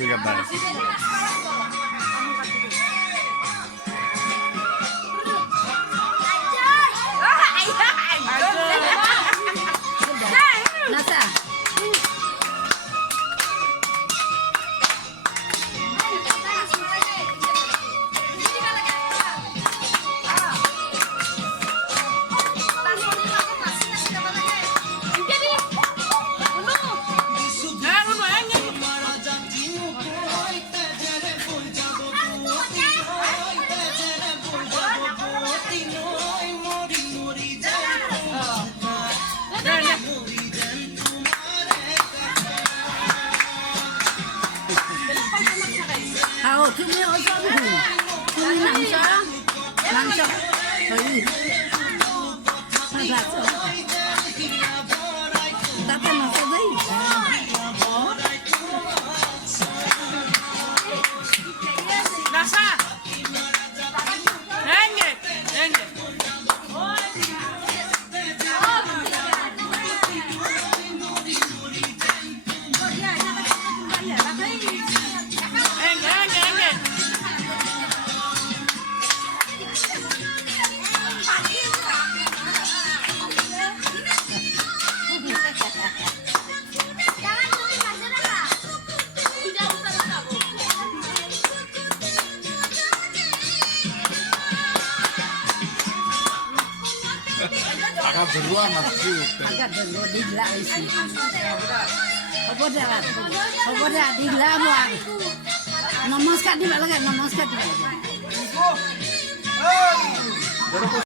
itu gambar. Nasa. Hào তুমি অজা দেখো তুমি মাংস ওই তাতে মাছ দেই Nasa. Henge. Henge. Henge, henge, henge. Agak beruang nanti. agak dulu digila isi apa dah digila muang namaskar di mana namaskar di mana